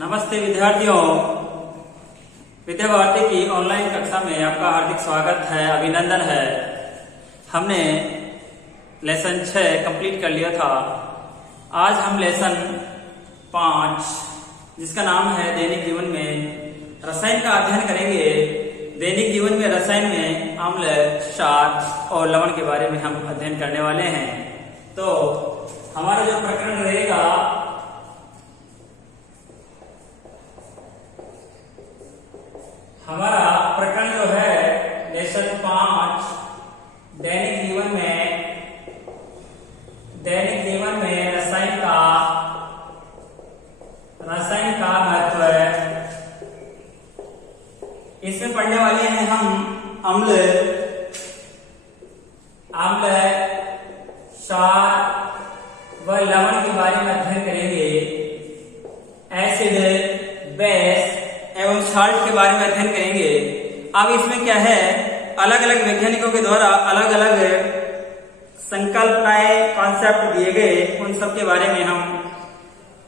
नमस्ते विद्यार्थियों, विद्या भारती की ऑनलाइन कक्षा में आपका हार्दिक स्वागत है, अभिनंदन है। हमने लेसन 6 कंप्लीट कर लिया था। आज हम लेसन 5 जिसका नाम है दैनिक जीवन में रसायन का अध्ययन करेंगे। दैनिक जीवन में रसायन में अम्ल, क्षार और लवण के बारे में हम अध्ययन करने वाले हैं। तो हमारा जो प्रकरण रहेगा हमारा प्रकरण जो है लेसन 5 दैनिक जीवन में रसायन का महत्व है। इसमें पढ़ने वाले हैं हम अम्ल, क्षार व लवण के बारे में अध्ययन करेंगे। एसिड, बेस एवं साल्ट के बारे में अध्ययन करेंगे। अब इसमें क्या है, अलग अलग वैज्ञानिकों के द्वारा अलग अलग संकल्पनाएं, कॉन्सेप्ट दिए गए, उन सब के बारे में हम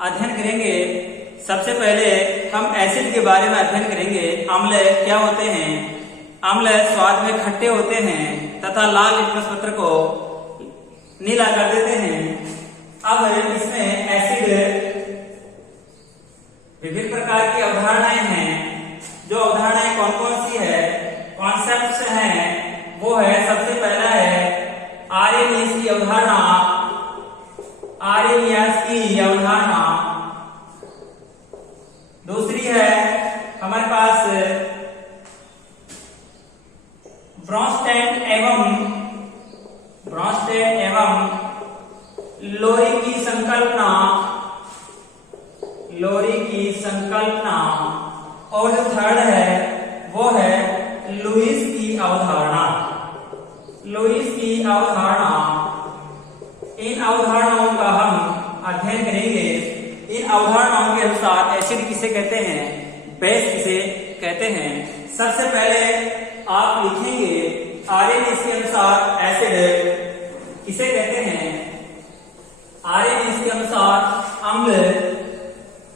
अध्ययन करेंगे। सबसे पहले हम एसिड के बारे में अध्ययन करेंगे। अम्ल क्या होते हैं? अम्ल स्वाद में खट्टे होते हैं तथा लाल लिटमस पत्र को नीला कर देते हैं। अब इसमें एसिड विभिन्न प्रकार की अवधारणाएं हैं। जो अवधारणाएं कौन कौन सी है, कॉन्सेप्ट्स हैं, वो है सबसे पहला है आर्यनियस की अवधारणा। दूसरी है हमारे पास ब्रॉन्स्टेड एवं लोरी की संकल्पना। और जो थर्ड है वो है लुईस की अवधारणा। इन अवधारणाओं का हम अध्ययन करेंगे। इन अवधारणाओं के अनुसार एसिड किसे कहते हैं, बेस किसे कहते हैं। सबसे पहले आप लिखेंगे आर्यनियस के अनुसार एसिड किसे कहते हैं। आर्यनियस के अनुसार अम्ल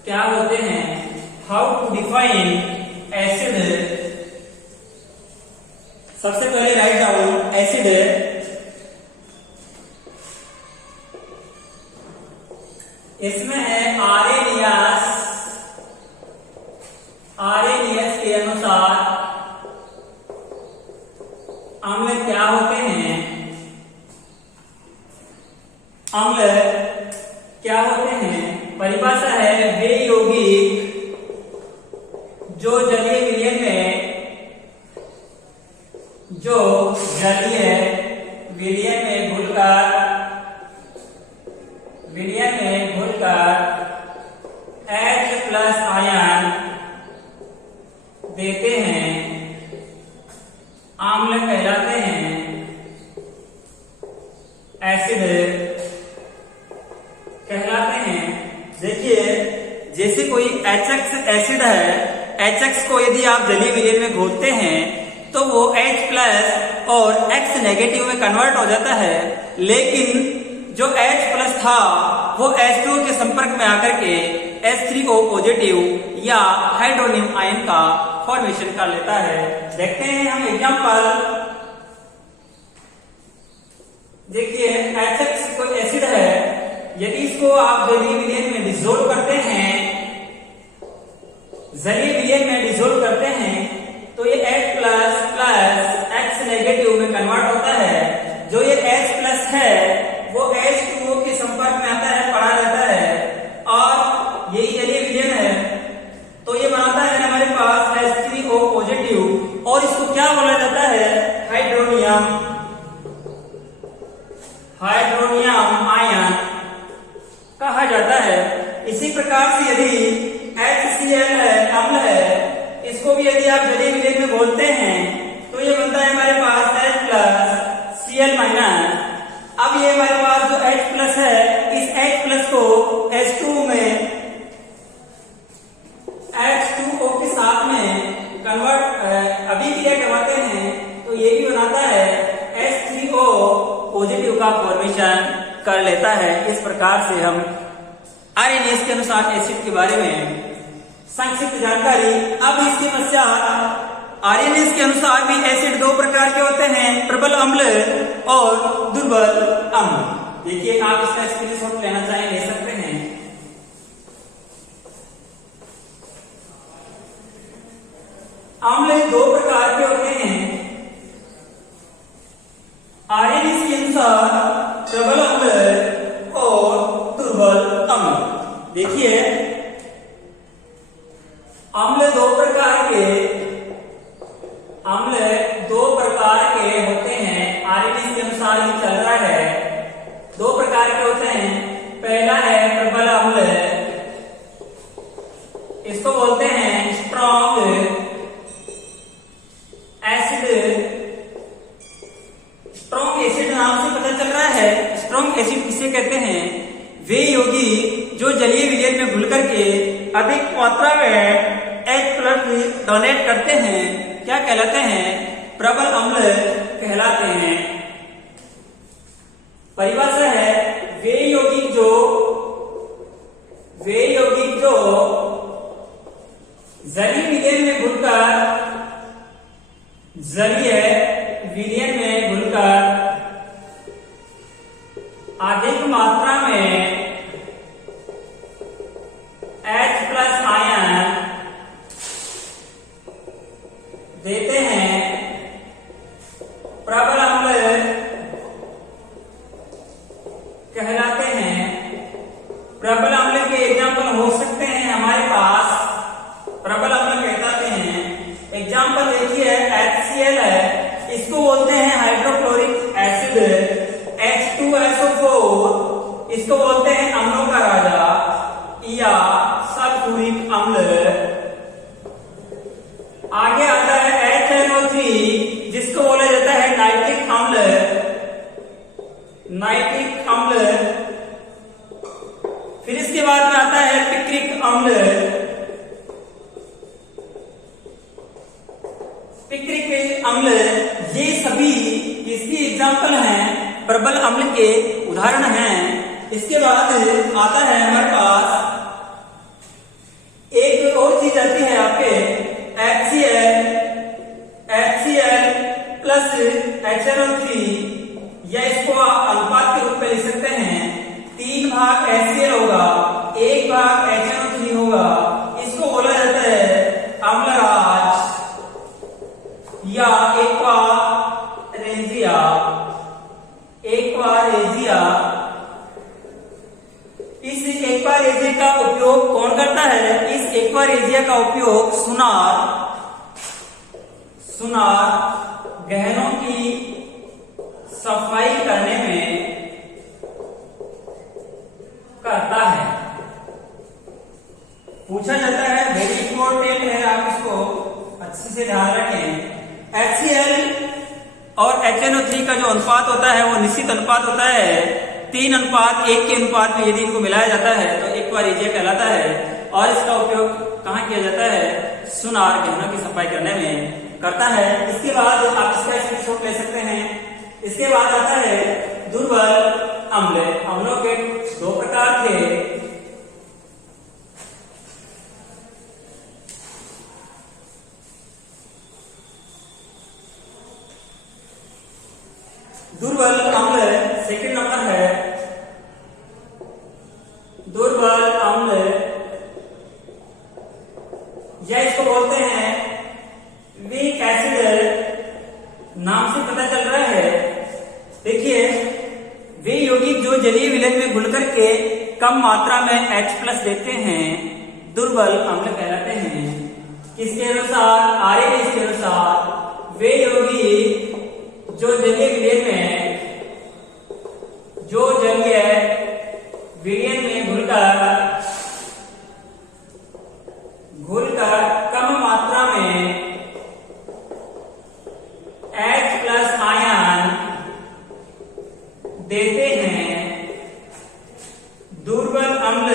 क्या होते हैं। How to define acid. सबसे पहले राइट डाउन एसिड। इसमें है आर्यनियस के अनुसार अम्ल क्या होते हैं। अम्ल क्या होते हैं? परिभाषा है वे यौगिक जो जलीय विलयन में घुलकर H+ आयन देते हैं, अम्ल कहलाते हैं। एसिड कहलाते हैं। देखिए, जैसे कोई HX एसिड है, HX को यदि आप जलीय विलयन में घोलते हैं तो वो H+ और X नेगेटिव में कन्वर्ट हो जाता है, लेकिन जो H+ था वो H2O के संपर्क में आकर के H3O पॉजिटिव या हाइड्रोनियम आयन का फॉर्मेशन कर लेता है। देखते हैं हम एग्जांपल। देखिए, HX कोई एसिड है, यदि इसको आप जलीय विलयन में डिसोल्व करते हैं तो ये H+ X नेगेटिव में कन्वर्ट होता है। जो ये H+ है वो H2O के संपर्क में आता है, पड़ा रहता है, और यही जलीय विलयन है, तो ये बनाता है हमारे पास H3O पॉजिटिव, और इसको क्या बोला जाता है? हाइड्रोनियम आयन कहा जाता है। इसी प्रकार से यदि HCl है, अम्ल है, इसको भी यदि आप जलीय विलयन में घोलते हैं तो ये बनता है हमारे पास H+ Cl-। अब ये हमारे पास जो H+ है, इस H+ को H2O के साथ में कन्वर्ट अभिक्रिया करवाते हैं तो ये भी बनाता है H3O पॉजिटिव का फॉर्मेशन कर लेता है। इस प्रकार से हम आर्यनियस के अनुसार एसिड के बारे में संक्षिप्त जानकारी। अब इसके पश्चात आरएनएस के अनुसार भी एसिड दो प्रकार के होते हैं, प्रबल अम्ल और दुर्बल अम्ल। देखिए आप इसका स्क्रीनशॉट लेना चाहें ले सकते हैं। अम्ल दो प्रकार के होते हैं आरएनएस के अनुसार, प्रबल अम्ल और दुर्बल अम्ल। देखिए अम्ल दो प्रकार के होते हैं, आरएनएस के अनुसार ही चल रहा है। दो प्रकार के होते हैं, पहला है प्रबल अम्ल, इसको बोलते हैं स्ट्रॉन्ग एसिड। स्ट्रॉन्ग एसिड नाम से पता चल रहा है, स्ट्रॉन्ग एसिड किसे कहते हैं? वे यौगिक जो जलीय विलयन में घुल करके अधिक मात्रा में H+ डोनेट करते हैं, क्या कहलाते हैं? प्रबल अम्ल कहलाते हैं। परिभाषा है, वे यौगिक जो जलीय विलयन में घुलकर अधिक मात्रा में H+ आयन देते हैं, प्रबल अम्ल कहलाते हैं। प्रबल अम्ल के एग्जाम्पल हो सकते हैं हमारे पास, प्रबल अम्ल कहलाते हैं। एग्जाम्पल देखिए HCl है, इसको बोलते हैं हाइड्रोक्लोरिक एसिड। H2SO4 इसको बोलते हैं अम्लों का राजा या सल्फ्यूरिक अम्ल। आगे आता है HNO3 जिसको बोला जाता है नाइट्रिक अम्ल। फिर इसके बाद में आता है पिक्रिक अम्ल। ये सभी इसकी एग्जाम्पल हैं, प्रबल अम्ल के उदाहरण हैं। इसके बाद आता है हमारे पास एक और चीज आती है आपके HCl प्लस HNO3, या इसको आप अनुपात के रूप में लिख सकते हैं। 3 भाग HCl होगा, 1 भाग HNO3 होगा। इसको बोला जाता है अम्लराज या एक्वारेजिया। इस एक्वारेजिया का उपयोग कौन करता है? इस एक्वारेजिया का उपयोग सुनार गहनों की सफाई करने में करता है। पूछा जाता है, वेरी इंपॉर्टेंट है, आप इसको अच्छे से ध्यान रखें। HCl और HNO3 का जो अनुपात होता है वो निश्चित अनुपात होता है, 3:1 के अनुपात में। यदि इनको मिलाया जाता है तो एक्वारेजिया कहलाता है, और इसका उपयोग कहाँ किया जाता है? सुनार गहनों की सफाई करने में करता है। इसके बाद आप इसका स्क्रीनशॉट ले सकते हैं। इसके बाद आता है दुर्बल अम्ल। अम्लों के दो प्रकार थे, दुर्बल अम्ल सेकंड नंबर है। दुर्बल अम्ल या इसको बोलते हैं वीक एसिड, नाम से पता चल रहा है। देखिए वे यौगिक जो जलीय विलयन में घुल करके कम मात्रा में H+ देते हैं, दुर्बल अम्ल कहलाते हैं। किसके अनुसार? आरएनएस के अनुसार वे यौगिक जो जलीय विलयन में घुलकर कम मात्रा में H+ आयन देते हैं, दुर्बल अम्ल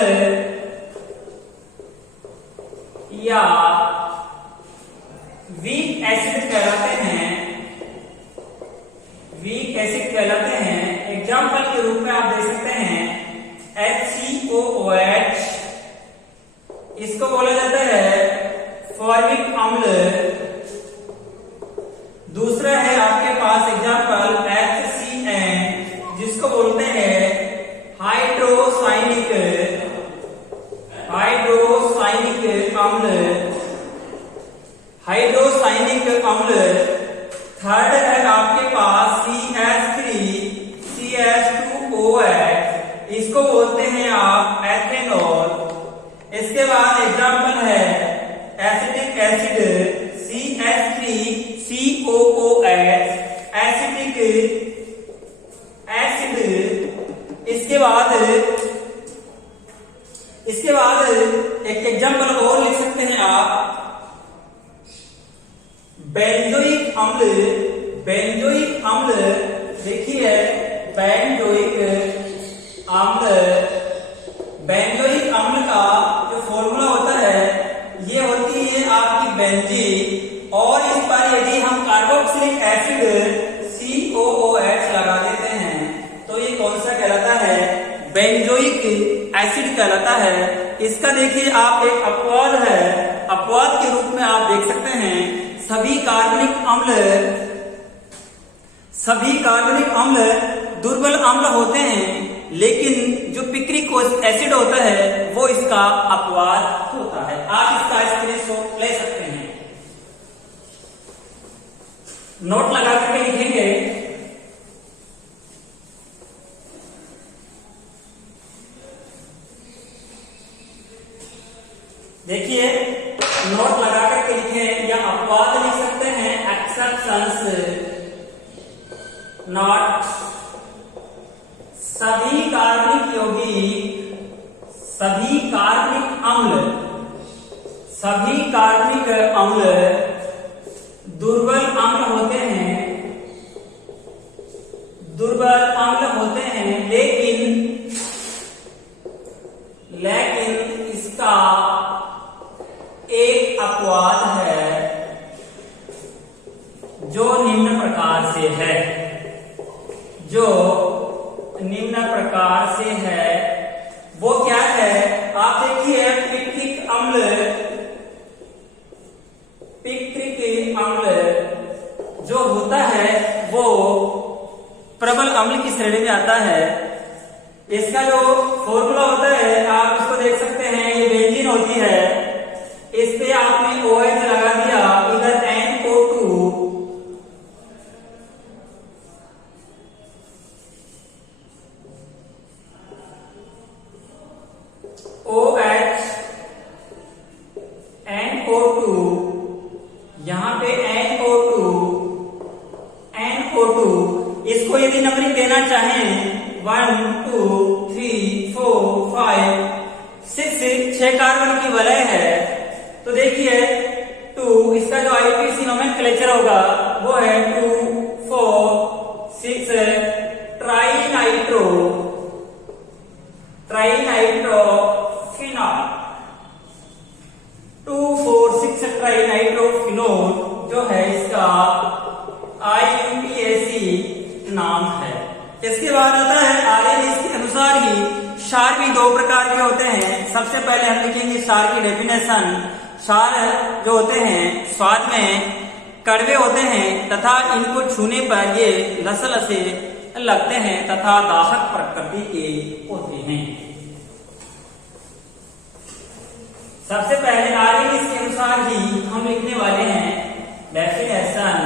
या वीक एसिड कहलाते हैं। एग्जाम्पल के रूप में आप दे सकते हैं HCOOH, इसको इसको बोला जाता है फॉर्मिक अम्ल। दूसरा है आपके पास एग्जांपल HCN, जिसको बोलते हैं हाइड्रोसाइनिक अम्ल। हाइड्रोसाइनिक अम्ल। थर्ड है आपके पास CH3CH2OH, इसको बोलते हैं आप एथेनॉल। इसके बाद एग्जांपल है acetic acid CH3COOH, acetic acid. इसके बाद एक एग्जांपल और लिख सकते हैं आप बेंजोइक अम्ल। बेंजोइक अम्ल देखिए, बेंजोइक अम्ल का जो फॉर्मूला होता है ये होती है आपकी बेंजीन, और इस पर यदि हम कार्बोक्सिलिक एसिड COOH लगा देते हैं तो ये कौन सा कहलाता है? बेंजोइक एसिड कहलाता है। इसका देखिए आप एक अपवाद है, अपवाद के रूप में आप देख सकते हैं सभी कार्बनिक अम्ल दुर्बल अम्ल होते हैं, लेकिन जो पिक्रिक एसिड होता है वो इसका अपवाद होता है। आप इसका स्क्रीनशॉट ले सकते हैं, नोट लगा करके लिखेंगे। देखिए, नोट लगा करके लिखें या अपवाद लिख सकते हैं। एक्सेप्शंस नॉट, सभी कार्बनिक अम्ल दुर्बल अम्ल होते हैं, लेकिन इसका एक अपवाद है जो निम्न प्रकार से है। वो क्या है? आप देखिए, पिक्रिक अम्ल जो होता है वो प्रबल अम्ल की श्रेणी में आता है। इसका जो फॉर्मूला होता है आप इसको देख सकते हैं, ये बेंजीन होती है, इस पे आपने OH लगा दिया, इधर NO2, OH NO2, यहां पे NO2, इसको यदि नंबरिंग देना चाहें 1 2 3 4 5 6 6 कार्बन की वलय है, तो देखिए 2, इसका जो IUPAC नोमेनक्लेचर होगा वो है 2 4 6 ट्राइनाइट्रो फिनॉल, 2 4 6 ट्राइनाइट्रोफिनोल जो है इसका IUPAC नाम है। इसके बाद आता है RNA। इसके अनुसार ही क्षार भी दो प्रकार के होते हैं। सबसे पहले हम लिखेंगे क्षार की डेफिनेशन। क्षार जो होते हैं स्वाद में कड़वे होते हैं तथा इनको छूने पर ये लसलसे लगते हैं तथा दाहक प्रकृति के होते हैं। सबसे पहले RNA के अनुसार ही हम लिखने वाले हैं डेफिनेशन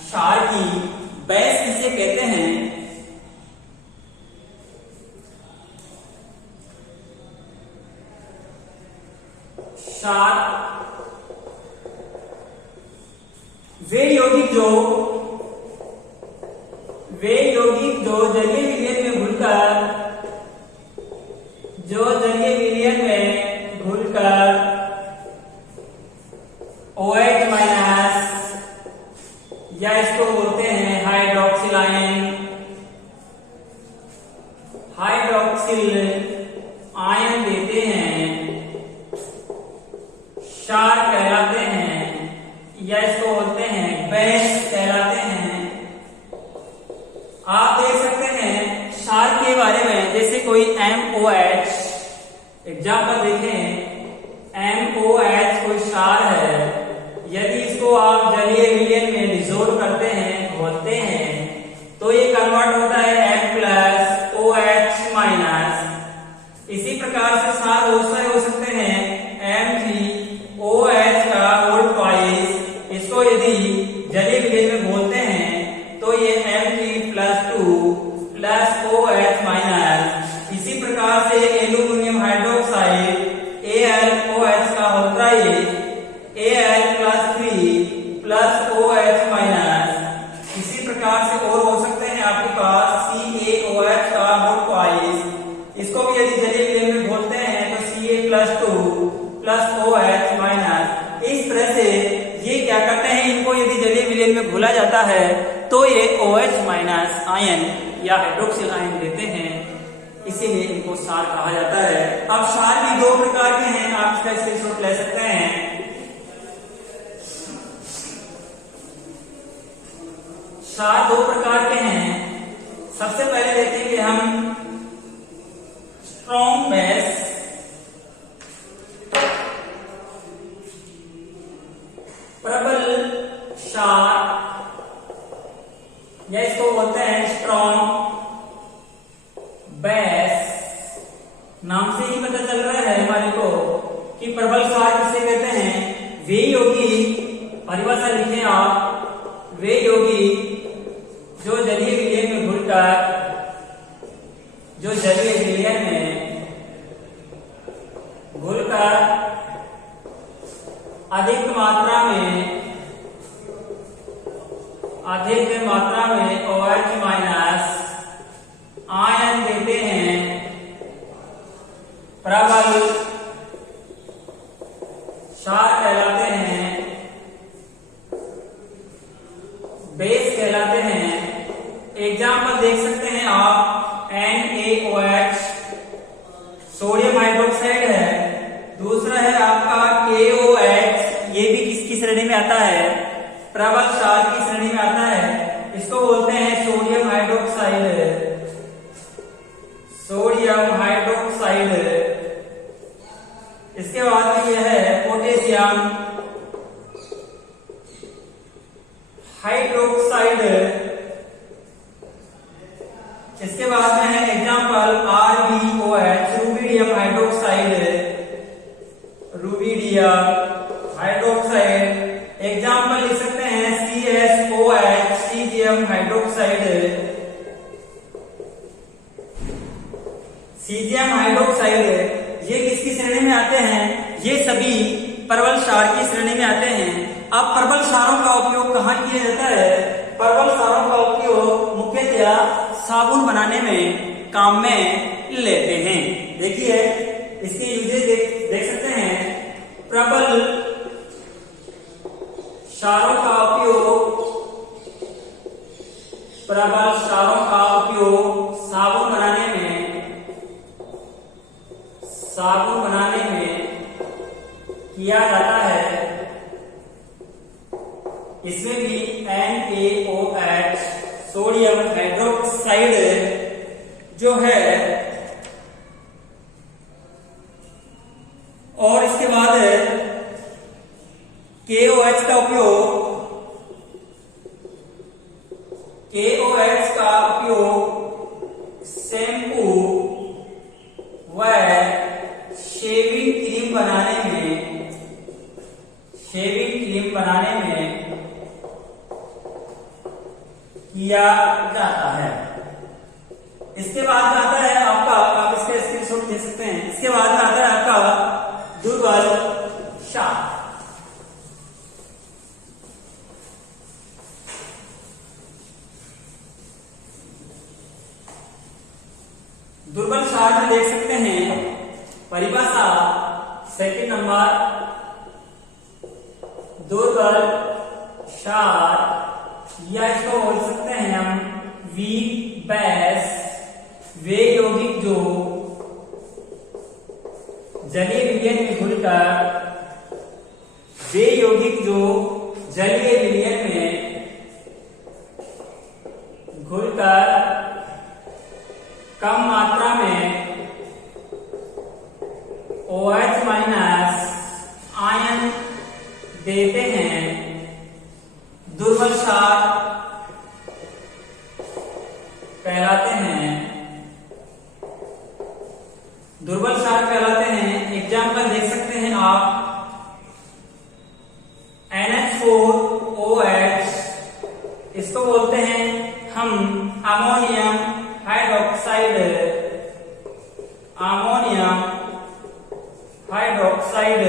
क्षार की। बेस किसे कहते हैं? क्षार वे यौगिक जो जलीय विलयन में घुलकर OH माइनस या इसको बोलते हैं हाइड्रोक्सिल आयन देते हैं, क्षार कहलाते हैं, या इसको बोलते हैं बेस कहलाते हैं। आप देख सकते हैं क्षार के बारे में, जैसे कोई MOH एग्जाम्पल देखें MOH कोई क्षार है, यदि इसको आप जलीय विलयन में डिसोल्व करते हैं, घोलते हैं, तो ये कन्वर्ट होता है M+OH-। इसी प्रकार से क्षार दूसरे हो सकते हैं MgOH का होल ट्वाइस। इसको यदि जलीय विलयन में घोलते हैं तो ये Mg+2+OH-। इसी प्रकार से एल्यूमिनियम हाइड्रोक्साइड AlOH का होल ट्राइस Al+3+OH-। इसी प्रकार से और हो सकते हैं आपके पास CaOH का होल ट्वाइस। इसको भी यदि जलीय विलयन में घोलते हैं तो Ca+2+OH-। इस तरह से ये क्या करते हैं, इनको यदि जलीय विलयन में घोला जाता है तो ये OH- आयन या हाइड्रोक्सिल आयन देते हैं, इसीलिए इनको क्षार कहा जाता है। अब क्षार भी दो प्रकार के हैं, आप इसका स्क्रीनशॉट ले सकते हैं। क्षार दो प्रकार के हैं। सबसे पहले देखेंगे हम स्ट्रॉन्ग बेस, प्रबल क्षार, या इसको बोलते हैं स्ट्रॉन्ग बेस। नाम से ही पता चल रहा है हमारे को कि प्रबल क्षार किसे कहते हैं। वे यौगिक, परिभाषा लिखें आप, वे यौगिक जो जलीय विलयन में घुलकर अधिक मात्रा में OH- आयन देते हैं, प्रबल क्षार कहलाते हैं, बेस कहलाते हैं। एग्जाम्पल देख सकते हैं आप, NaOH सोडियम हाइड्रोक्साइड है, दूसरा है आपका KOH, ये भी किसकी श्रेणी में आता है, प्रबल क्षार की श्रेणी में आता है। इसको बोलते हैं सोडियम हाइड्रोक्साइड। इसके बाद में यह है पोटेशियम हाइड्रोक्साइड। इसके बाद में है example RbOH rubidium hydroxide. Example लिख सकते हैं CSOH caesium hydroxide. Caesium hydroxide ये किसकी श्रेणी में आते हैं, ये सभी प्रबल क्षार की श्रेणी में आते हैं। अब प्रबल क्षारों का उपयोग कहाँ किया जाता है। प्रबल क्षारों का उपयोग मुख्यतया साबुन बनाने में काम में लेते हैं। देखिए इसके यूजेज देख सकते हैं। प्रबल क्षारों का उपयोग साबुन बनाने में किया जाता है। इसमें भी NaOH सोडियम हाइड्रोक्साइड जो है, और इसके बाद KOH का उपयोग शैम्पू व शेविंग क्रीम बनाने में किया जाता है। इसके बाद में आता है आपका, आप इसका स्क्रीनशॉट ले सकते हैं। इसके बाद में आता है आपका दुर्बल क्षार। दुर्बल क्षार में देख सकते हैं परिभाषा सेकंड नंबर, दुर्बल क्षार या इसको बोल सकते हैं हम वीक बेस, वे यौगिक जो जलीय विलयन में घुलकर कम मात्रा में OH- देते हैं, दुर्बल क्षार कहलाते हैं, दुर्बल क्षार कहलाते हैं। एग्जाम्पल देख सकते हैं आप, NH4OH, इसको बोलते हैं हम अमोनियम हाइड्रोक्साइड, अमोनियम हाइड्रोक्साइड।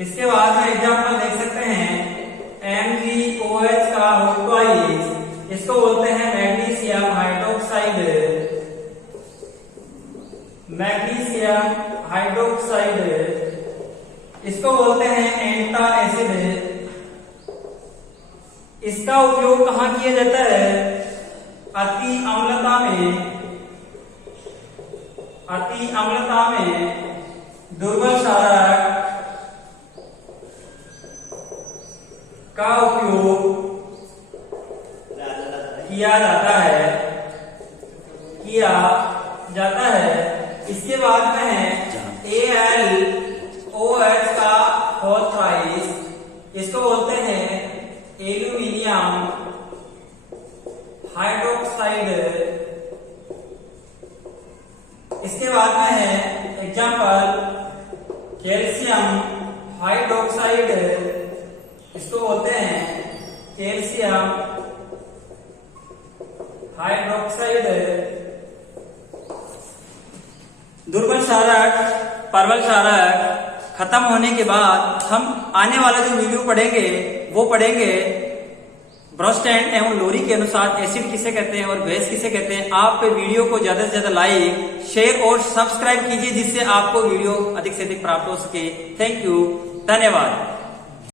इसके बाद में एग्जाम्पल देख सकते हैं MgOH का होल ट्वाइस, इसको बोलते हैं मैग्नीशियम हाइड्रोक्साइड, मैग्नीशियम हाइड्रोक्साइड। इसको बोलते हैं एंटा एसिड। इसका उपयोग कहां किया जाता है? अति अम्लता में, अति अम्लता में दुर्बल क्षारक का उपयोग किया जाता है, किया जाता है। इसके बाद में है AlOH का होल थ्राइस, इसको बोलते हैं एल्यूमिनियम हाइड्रोक्साइड। इसके बाद में है एग्जाम्पल कैल्शियम हाइड्रोक्साइड, इसको बोलते हैं कैल्शियम हाइड्रोक्साइड। दुर्बल क्षारक, प्रबल क्षारक खत्म होने के बाद हम आने वाला जो वीडियो पढ़ेंगे वो पढ़ेंगे ब्रोस्टैंड एवं लोरी के अनुसार एसिड किसे कहते हैं और बेस किसे कहते हैं। आप वीडियो को ज्यादा से ज्यादा लाइक, शेयर और सब्सक्राइब कीजिए, जिससे आपको वीडियो अधिक से अधिक प्राप्त हो सके। थैंक यू, धन्यवाद।